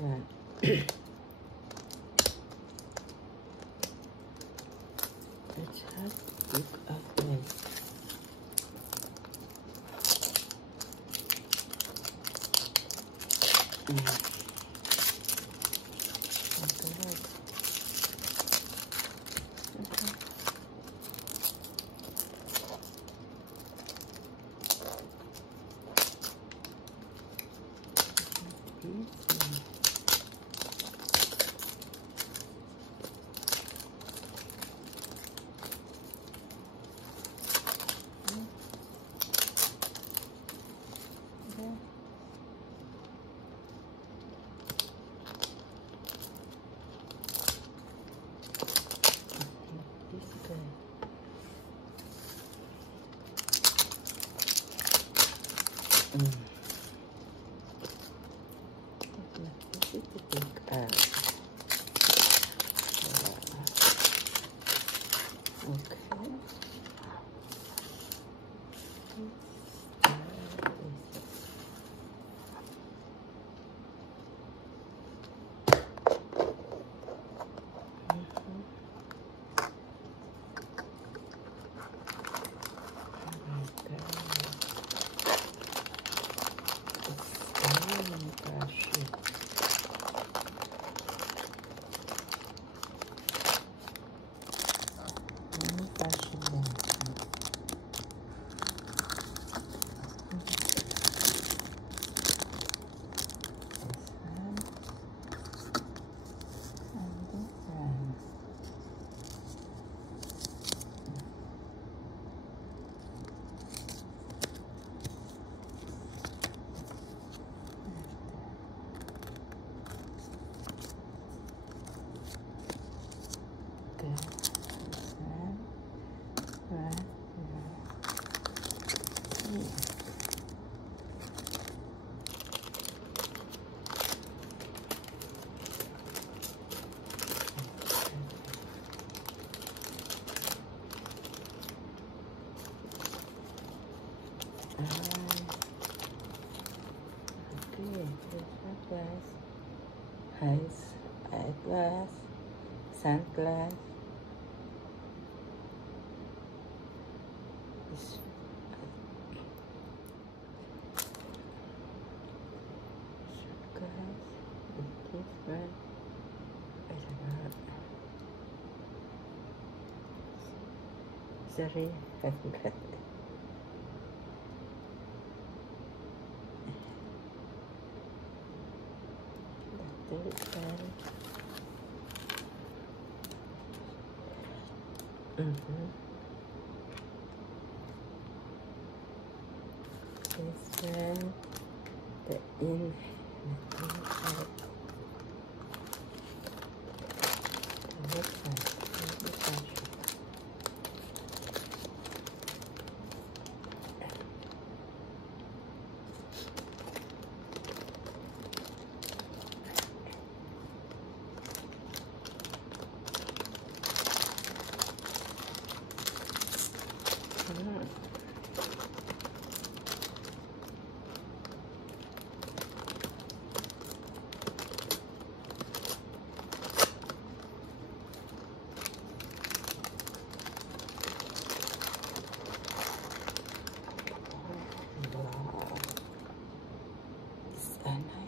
that? Let's have a look at this. Eyeglass, sunglass, this sunglass, this one, I don't know. Sorry, I forgot. This one, the inside. This one.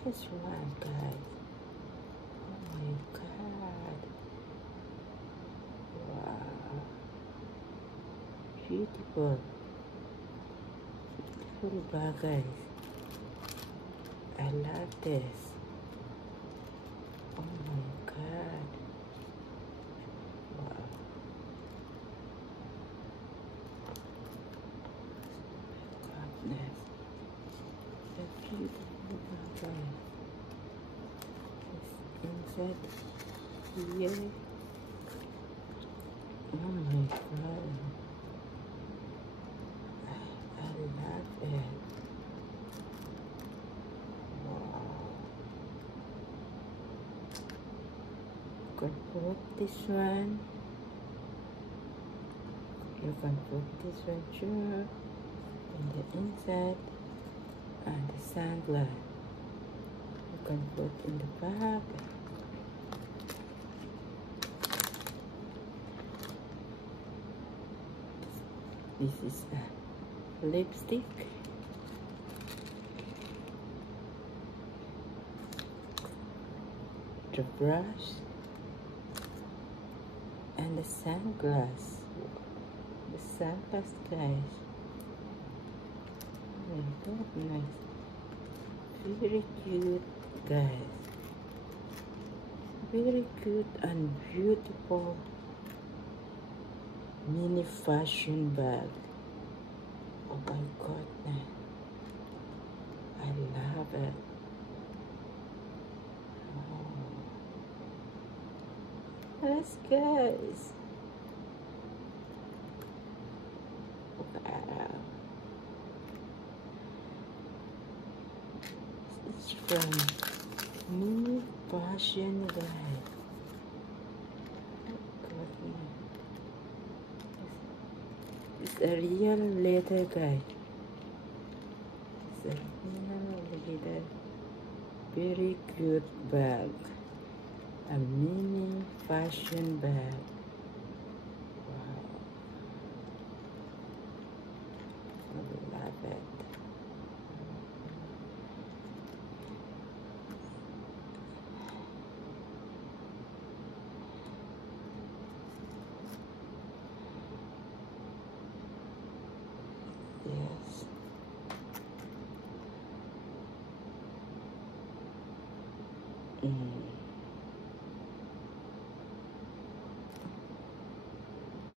This one, guys. Oh my god. Wow. Beautiful. Beautiful bag, guys. I love this. Oh my god. Wow. Goodness. A beautiful bag, guys. Inside here. Oh my god. I love it. Wow. You can put this one. You can put this one too. In the inside and the sunglass. You can put in the bag. This is a lipstick. The brush and the sunglass. The sunglass, guys. Oh my goodness. Very cute, guys. Very cute and beautiful mini fashion bag. Oh my goodness. I love it. Yes, guys. Wow. It's from Mini Fashion Guide. It's a real leather guide. It's a real leather. Very cute bag. A mini fashion bag. Wow. I love it. Yeah.